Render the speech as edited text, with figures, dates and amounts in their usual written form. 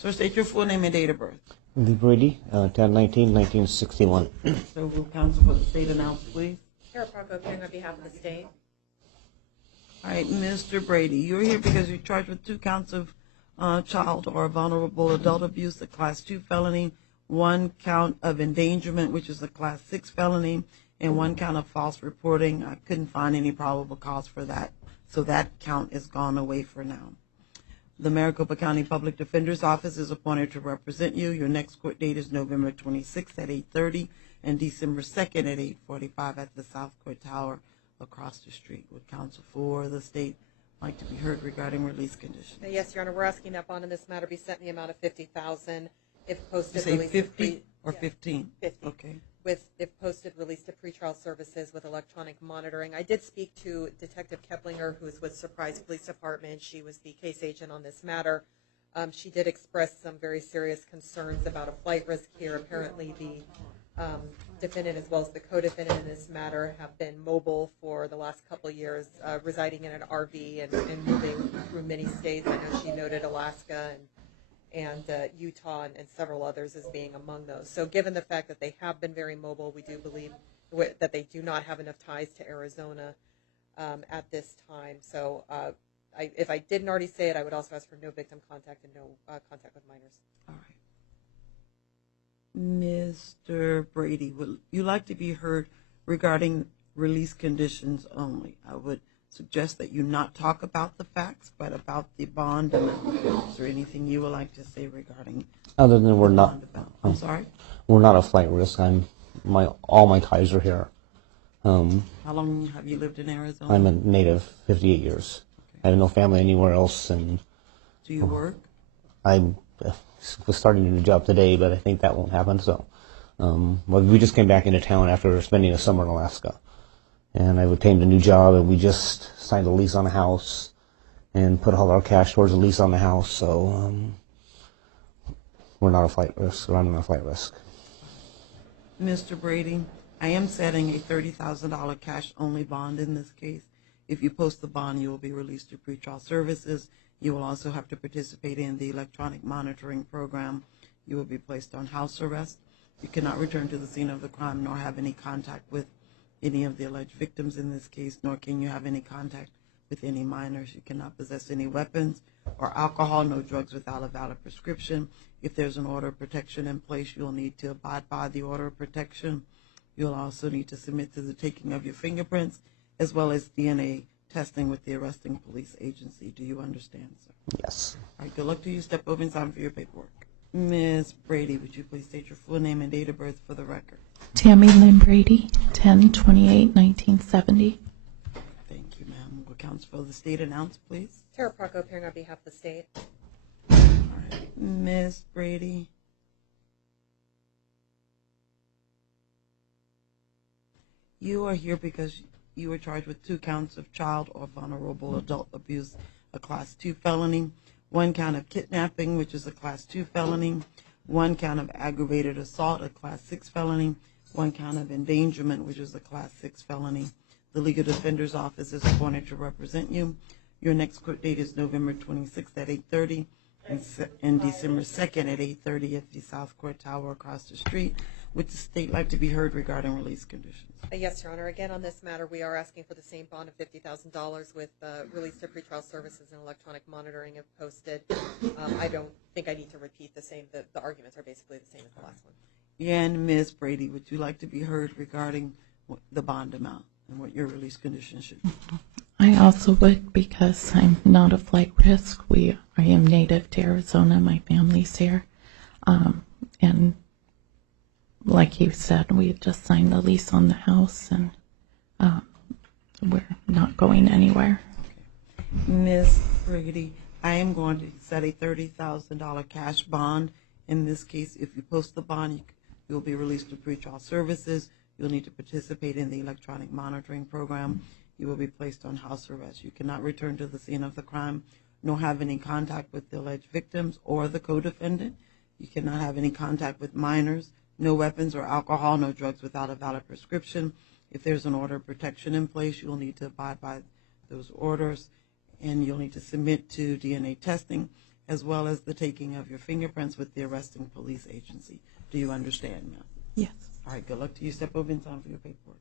So state your full name and date of birth. Tammie Brady, 10/19/1961. So will counsel for the state announce, please? Tara Parco appearing on behalf of the state. All right, Mr. Brady, you're here because you're charged with 2 counts of child or vulnerable adult abuse, a Class 2 felony, 1 count of endangerment, which is a Class 6 felony, and 1 count of false reporting. I couldn't find any probable cause for that, so that count is gone away for now. The Maricopa County Public Defender's Office is appointed to represent you. Your next court date is November 26th at 8:30 and December 2nd at 8:45 at the South Court Tower across the street. Would counsel for the state like to be heard regarding release conditions? Yes, Your Honor, we're asking that bond in this matter be set in the amount of $50,000 if posted. You say released 50 or yeah, 15? 50. Okay. If posted, released to pretrial services with electronic monitoring. I did speak to Detective Keplinger, who is with Surprise Police Department. She was the case agent on this matter. She did express some very serious concerns about a flight risk here. Apparently, the defendant as well as the co-defendant in this matter have been mobile for the last couple of years, residing in an RV and moving through many states. I know she noted Alaska and Utah and several others as being among those. So given the fact that they have been very mobile, we do believe that they do not have enough ties to Arizona at this time. So if I didn't already say it, I would also ask for no victim contact and no contact with minors. All right. Mr. Brady, would you like to be heard regarding release conditions only? I would suggest that you not talk about the facts, but about the bond amount. Is there anything you would like to say regarding Other than we're not, I'm sorry? we're not a flight risk. All my ties are here. How long have you lived in Arizona? I'm a native, 58 years. Okay. I have no family anywhere else, and Do you work? I was starting a new job today, but I think that won't happen. So, well, we just came back into town after spending a summer in Alaska, and I obtained a new job, and we just signed a lease on a house and put all our cash towards a lease on the house. So, we're not a flight risk, or I'm not a flight risk. Mr. Brady, I am setting a $30,000 cash-only bond in this case. If you post the bond, you will be released to pretrial services. You will also have to participate in the electronic monitoring program. You will be placed on house arrest. You cannot return to the scene of the crime nor have any contact with any of the alleged victims in this case, nor can you have any contact with any minors. You cannot possess any weapons or alcohol, no drugs without a valid prescription. If there's an order of protection in place, you'll need to abide by the order of protection. You'll also need to submit to the taking of your fingerprints as well as DNA testing with the arresting police agency. Do you understand, sir? Yes. All right, good luck to you. Step over and sign for your paperwork. Ms. Brady, would you please state your full name and date of birth for the record? Tammie Lynn Brady, 10/28/1970. Thank you, ma'am. Will counsel for the state announce, please? Tara Parco appearing on behalf of the state. All right, Ms. Brady. You are here because you were charged with 2 counts of child or vulnerable adult abuse, a Class 2 felony, 1 count of kidnapping, which is a Class 2 felony, 1 count of aggravated assault, a Class 6 felony, 1 count of endangerment, which is a Class 6 felony. The Legal Defender's Office is appointed to represent you. Your next court date is November 26th at 8:30 and December 2nd at 8:30 at the South Court Tower across the street. Would the state like to be heard regarding release conditions? Yes, Your Honor. Again, on this matter, we are asking for the same bond of $50,000 with release to pretrial services and electronic monitoring if posted. I don't think I need to repeat the same. The arguments are basically the same as the last one. And Ms. Brady, would you like to be heard regarding the bond amount and what your release conditions should be? I also would, because I'm not a flight risk. I am native to Arizona. My family's here. And like you said, we had just signed the lease on the house, and we're not going anywhere. Okay. Ms. Brady, I am going to set a $30,000 cash bond. In this case, if you post the bond, you'll be released to pretrial services. You'll need to participate in the electronic monitoring program. You will be placed on house arrest. You cannot return to the scene of the crime, nor have any contact with the alleged victims or the co-defendant. You cannot have any contact with minors. No weapons or alcohol, no drugs without a valid prescription. If there's an order of protection in place, you'll need to abide by those orders, and you'll need to submit to DNA testing as well as the taking of your fingerprints with the arresting police agency. Do you understand, ma'am? Yes. All right, good luck to you. Step over in time for your paperwork.